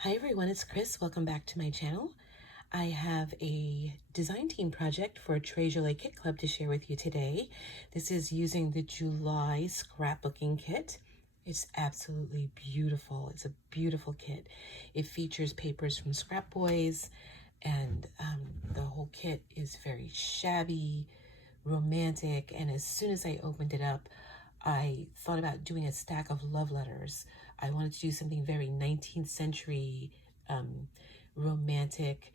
Hi everyone, it's Chris. Welcome back to my channel. I have a design team project for Jolie Kit Club to share with you today. This is using the July scrapbooking kit. It's absolutely beautiful. It's a beautiful kit. It features papers from Scrap Boys, and the whole kit is very shabby, romantic, and as soon as I opened it up, I thought about doing a stack of love letters. I wanted to do something very 19th century romantic.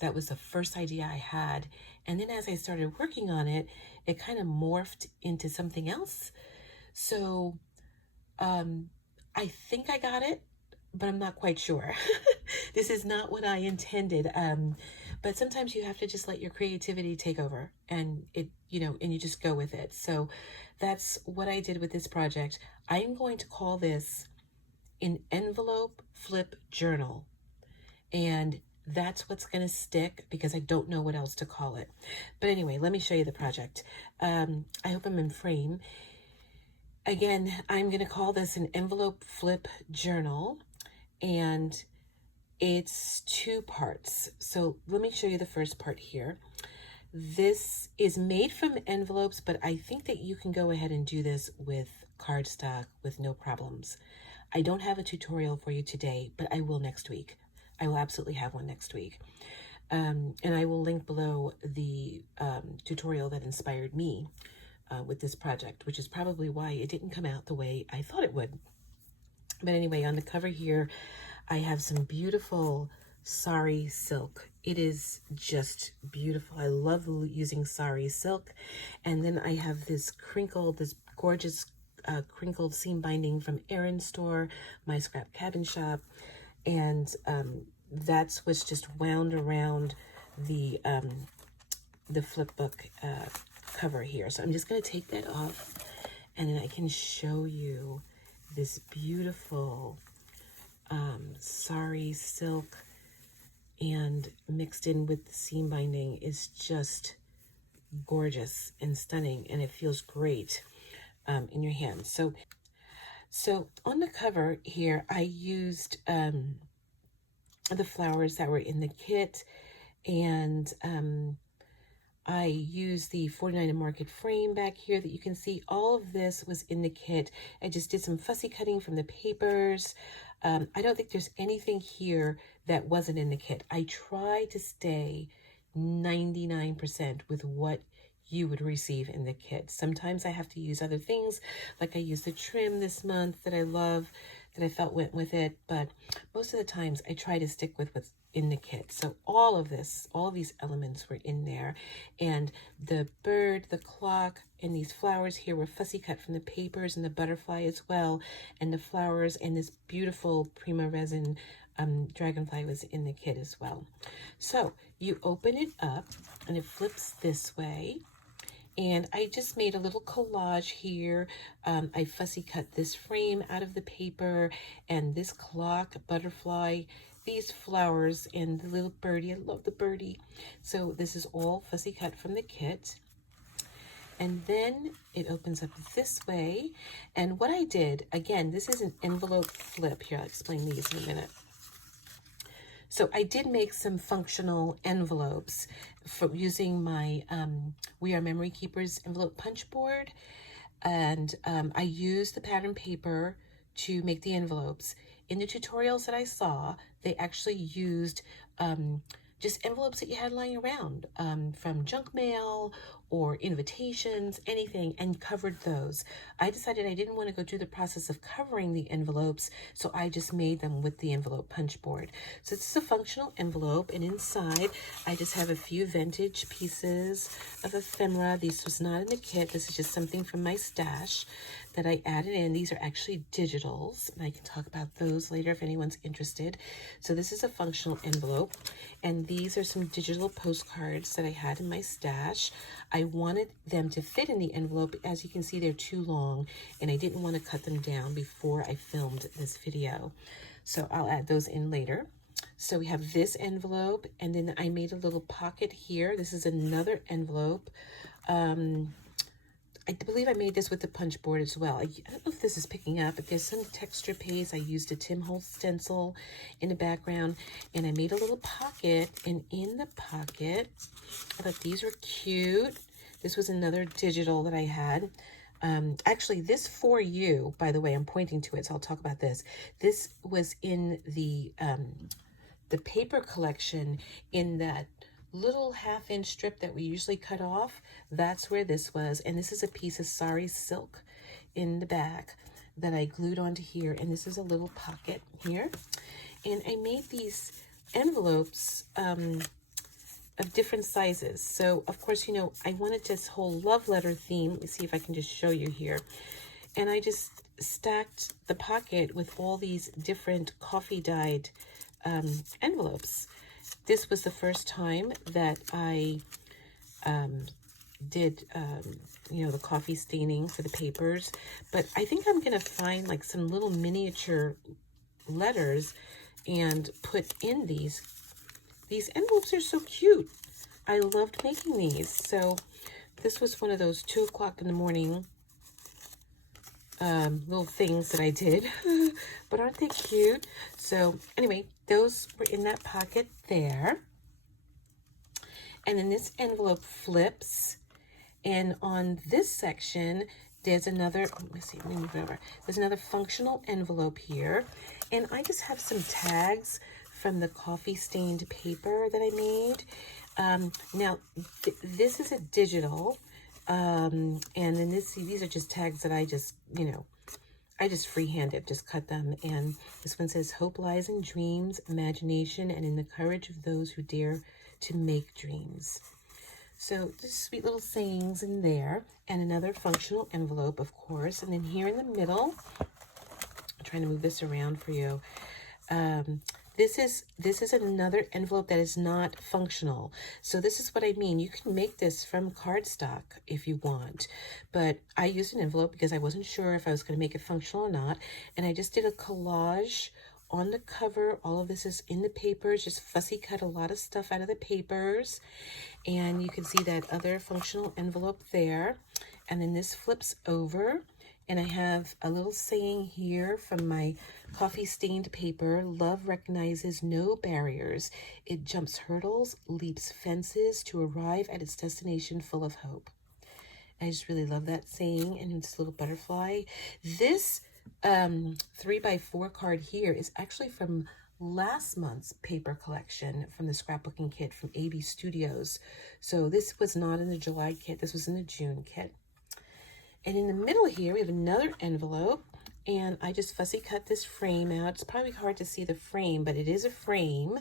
That was the first idea I had. And then as I started working on it, it kind of morphed into something else. So I think I got it, but I'm not quite sure. This is not what I intended. But sometimes you have to just let your creativity take over and and you just go with it. So that's what I did with this project. I'm going to call this an envelope flip journal. And that's what's going to stick because I don't know what else to call it. But anyway, let me show you the project. I hope I'm in frame. Again, I'm going to call this an envelope flip journal, and it's two parts. So let me show you the first part here. This is made from envelopes, but I think that you can go ahead and do this with cardstock with no problems. I don't have a tutorial for you today, but I will next week. I will absolutely have one next week. And I will link below the tutorial that inspired me with this project, which is probably why it didn't come out the way I thought it would. But anyway, on the cover here, I have some beautiful sari silk. It is just beautiful. I love using sari silk. And then I have this gorgeous crinkled seam binding from Erin's store, my scrap cabin shop. And that's what's just wound around the flip book cover here. So I'm just going to take that off, and then I can show you this beautiful sari silk, and mixed in with the seam binding is just gorgeous and stunning, and it feels great in your hands. So on the cover here, I used the flowers that were in the kit, and I used the 49 and Market frame back here that you can see. All of this was in the kit. I just did some fussy cutting from the papers. I don't think there's anything here that wasn't in the kit. I try to stay 99% with what you would receive in the kit. Sometimes I have to use other things, like I used the trim this month that I love, that I felt went with it, but most of the times I try to stick with what's in the kit. So all of these elements were in there, and the bird, the clock, and these flowers here were fussy cut from the papers, and the butterfly as well, and the flowers, and this beautiful Prima resin dragonfly was in the kit as well. So you open it up and it flips this way. And I just made a little collage here. I fussy cut this frame out of the paper, and this clock, butterfly, these flowers, and the little birdie. I love the birdie. So this is all fussy cut from the kit. And then it opens up this way. And what I did, again, this is an envelope flip. Here, I'll explain these in a minute. So I did make some functional envelopes from using my We Are Memory Keepers envelope punch board. And I used the pattern paper to make the envelopes. In the tutorials that I saw, they actually used just envelopes that you had lying around from junk mail or invitations, anything, and covered those. I decided I didn't want to go through the process of covering the envelopes, so I just made them with the envelope punch board. So this is a functional envelope, and inside I just have a few vintage pieces of ephemera. This was not in the kit. This is just something from my stash that I added in. These are actually digitals, and I can talk about those later if anyone's interested. So this is a functional envelope, and these are some digital postcards that I had in my stash. I wanted them to fit in the envelope. As you can see, they're too long, and I didn't want to cut them down before I filmed this video. So I'll add those in later. So we have this envelope, and then I made a little pocket here. This is another envelope. I believe I made this with the punch board as well. I don't know if this is picking up, but there's some texture paste. I used a Tim Holtz stencil in the background, and I made a little pocket, and in the pocket, I thought these were cute. This was another digital that I had. Actually, this For You, by the way, I'm pointing to it, so I'll talk about this. This was in the paper collection in that little half-inch strip that we usually cut off. That's where this was, and this is a piece of sari silk in the back that I glued onto here, and this is a little pocket here. And I made these envelopes of different sizes. So of course, you know, I wanted this whole love letter theme. Let me see if I can just show you here. And I just stacked the pocket with all these different coffee dyed envelopes. This was the first time that I did, you know, the coffee staining for the papers. But I think I'm going to find like some little miniature letters and put in these. These envelopes are so cute. I loved making these. So this was one of those 2 o'clock in the morning little things that I did. But aren't they cute? So anyway, those were in that pocket there. And then this envelope flips. And on this section, there's another, let me see, let me move it over. There's another functional envelope here. And I just have some tags from the coffee stained paper that I made. Now, this is a digital. And then these are just tags that I just, you know, I just freehanded, just cut them. And this one says, hope lies in dreams, imagination, and in the courage of those who dare to make dreams. So just sweet little sayings in there, and another functional envelope, of course. And then here in the middle, I'm trying to move this around for you. This is another envelope that is not functional. So this is what I mean. You can make this from cardstock if you want, but I used an envelope because I wasn't sure if I was going to make it functional or not. And I just did a collage on the cover. All of this is in the papers, just fussy cut a lot of stuff out of the papers. And you can see that other functional envelope there. And then this flips over. And I have a little saying here from my coffee stained paper. Love recognizes no barriers. It jumps hurdles, leaps fences to arrive at its destination full of hope. I just really love that saying, and this little butterfly. This 3x4 card here is actually from last month's paper collection from the scrapbooking kit from AB Studios. So this was not in the July kit. This was in the June kit. And in the middle here, we have another envelope, and I just fussy cut this frame out. It's probably hard to see the frame, but it is a frame.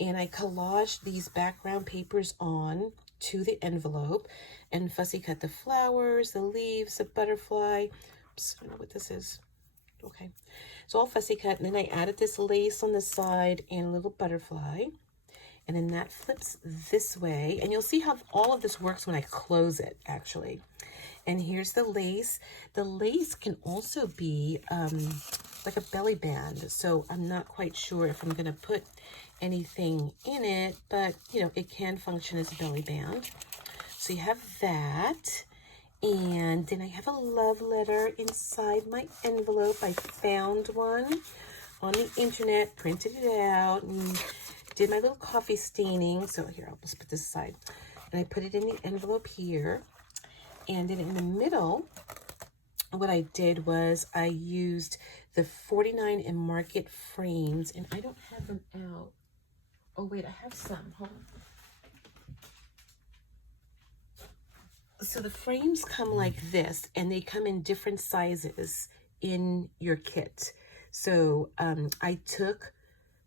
And I collaged these background papers on to the envelope and fussy cut the flowers, the leaves, the butterfly. Oops, I don't know what this is. Okay. It's all fussy cut. And then I added this lace on the side and a little butterfly. And then that flips this way. And you'll see how all of this works when I close it, actually. And here's the lace. The lace can also be like a belly band. So I'm not quite sure if I'm going to put anything in it, but, you know, it can function as a belly band. So you have that. And then I have a love letter inside my envelope. I found one on the internet, printed it out, and did my little coffee staining. So here, I'll just put this aside. And I put it in the envelope here. And then in the middle, what I did was I used the 49 and Market frames, and I don't have them out. Oh, wait, I have some. Hold on. So the frames come like this, and they come in different sizes in your kit. So I took,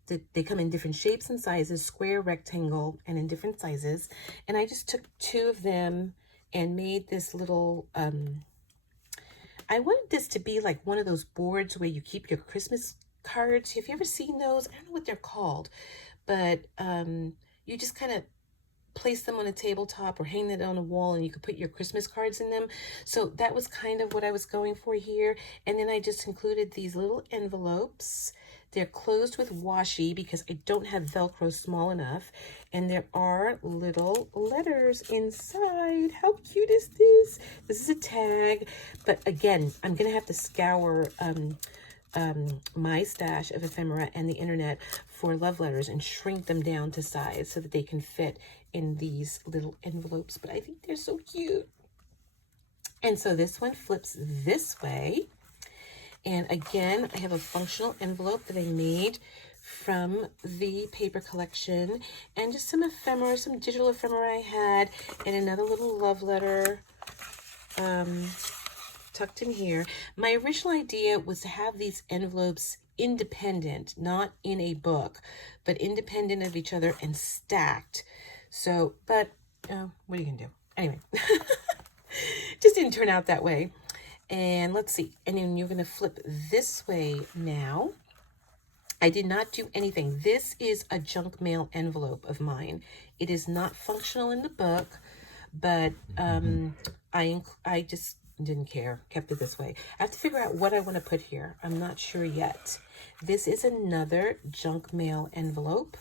they come in different shapes and sizes, square, rectangle, and in different sizes. And I just took 2 of them and made this little, I wanted this to be like one of those boards where you keep your Christmas cards. Have you ever seen those? I don't know what they're called, but you just kind of place them on a tabletop or hang it on a wall, and you could put your Christmas cards in them. So that was kind of what I was going for here. And then I just included these little envelopes They're closed with washi because I don't have Velcro small enough. And there are little letters inside. How cute is this? This is a tag. But again, I'm going to have to scour my stash of ephemera and the internet for love letters and shrink them down to size so that they can fit in these little envelopes. But I think they're so cute. And so this one flips this way. And again, I have a functional envelope that I made from the paper collection, and just some ephemera, some digital ephemera I had, and another little love letter tucked in here. My original idea was to have these envelopes independent, not in a book, but independent of each other and stacked. So, but what are you gonna do? Anyway, just didn't turn out that way. And let's see, and then you're gonna flip this way now. I did not do anything. This is a junk mail envelope of mine. It is not functional in the book, but I just didn't care, kept it this way. I have to figure out what I want to put here. I'm not sure yet. This is another junk mail envelope.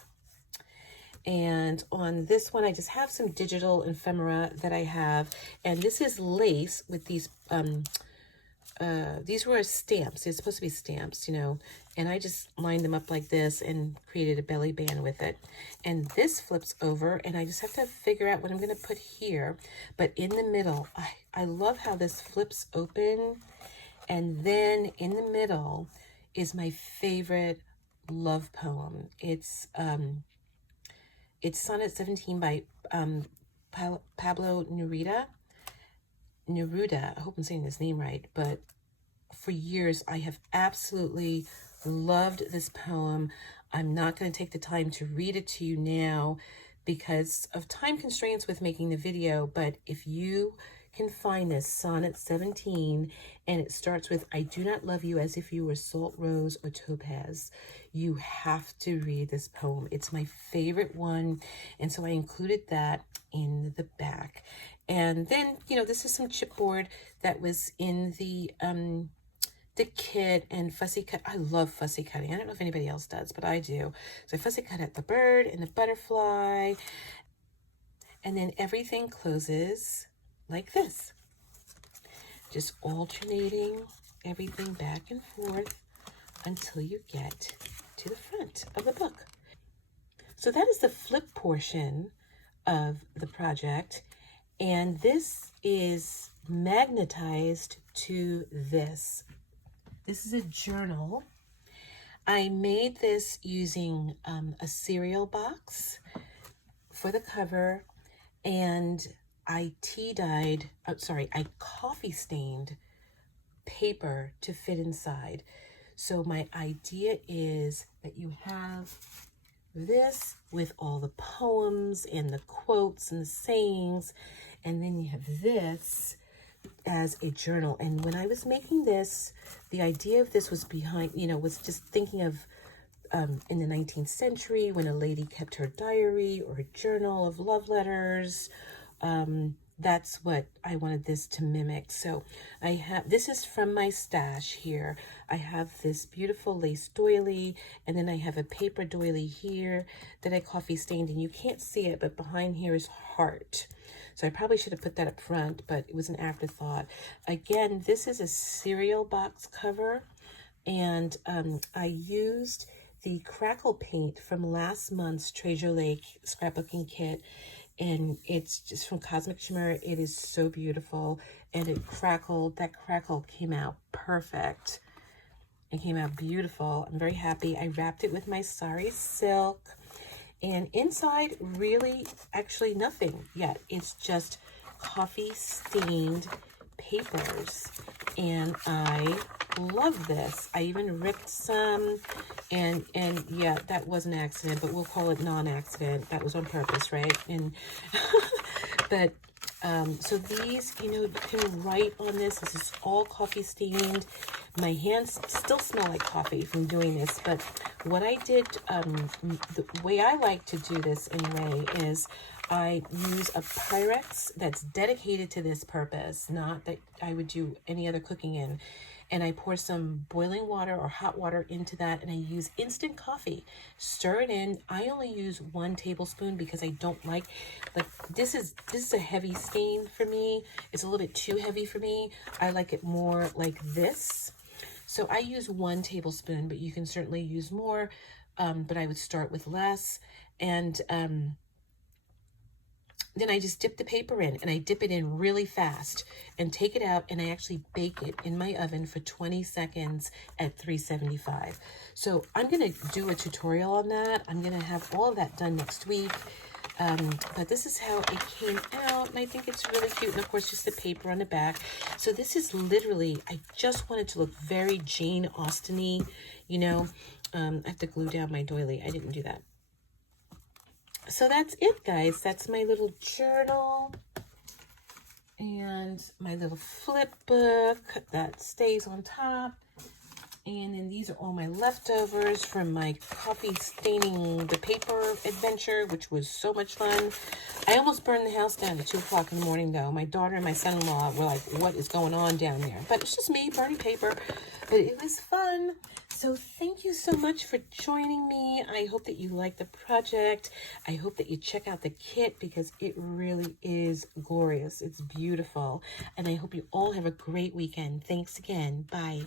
And on this one, I just have some digital ephemera that I have. And this is lace with these were stamps. They're supposed to be stamps, you know, and I just lined them up like this and created a belly band with it. And this flips over, and I just have to figure out what I'm going to put here. But in the middle, I love how this flips open. And then in the middle is my favorite love poem. It's Sonnet 17 by Pablo Neruda. I hope I'm saying his name right, but for years I have absolutely loved this poem. I'm not going to take the time to read it to you now because of time constraints with making the video, but if you can find this, Sonnet 17, and it starts with, I do not love you as if you were salt rose or topaz. You have to read this poem. It's my favorite one, and so I included that in the back. And then, you know, this is some chipboard that was in the kit, and fussy cut. I love fussy cutting. I don't know if anybody else does, but I do. So I fussy cut at the bird and the butterfly, and then everything closes like this. Just alternating everything back and forth until you get to the front of the book. So that is the flip portion of the project. And this is magnetized to this. This is a journal. I made this using a cereal box for the cover, and I I coffee stained paper to fit inside. So my idea is that you have this with all the poems and the quotes and the sayings, and then you have this as a journal. And when I was making this, the idea of this was was just thinking of in the 19th century when a lady kept her diary or a journal of love letters. That's what I wanted this to mimic. So this is from my stash here. I have this beautiful lace doily, and then I have a paper doily here that I coffee stained, and you can't see it, but behind here is heart. So I probably should have put that up front, but it was an afterthought. Again, this is a cereal box cover, and I used the crackle paint from last month's Treasure Lake scrapbooking kit, and it's just from Cosmic Shimmer. It is so beautiful, and it crackled. That crackle came out perfect. It came out beautiful. I'm very happy. I wrapped it with my sari silk, and inside really actually nothing yet. It's just coffee stained papers, and I love this. I even ripped some, and yeah, that was an accident, but we'll call it non-accident. That was on purpose, right? And but so these, you can write on this. This is all coffee stained. My hands still smell like coffee from doing this, but what I did, the way I like to do this anyway, is I use a Pyrex that's dedicated to this purpose, not that I would do any other cooking in. And I pour some boiling water or hot water into that, and I use instant coffee. Stir it in. I only use 1 tablespoon because I don't like this is a heavy stain for me. It's a little bit too heavy for me. I like it more like this. So I use 1 tablespoon, but you can certainly use more. But I would start with less. And then I just dip the paper in, and I dip it in really fast and take it out, and I actually bake it in my oven for 20 seconds at 375. So I'm going to do a tutorial on that. I'm going to have all of that done next week. But this is how it came out, and I think it's really cute. And of course, just the paper on the back. So this is literally, I just want it to look very Jane Austen-y, you know. I have to glue down my doily. I didn't do that. So that's it, guys. That's my little journal and my little flip book that stays on top. And then these are all my leftovers from my coffee staining the paper adventure, which was so much fun. I almost burned the house down at 2 o'clock in the morning, though. My daughter and my son-in-law were like, what is going on down there? But it's just me burning paper. But it was fun. So thank you so much for joining me. I hope that you like the project. I hope that you check out the kit because it really is glorious. It's beautiful. And I hope you all have a great weekend. Thanks again. Bye.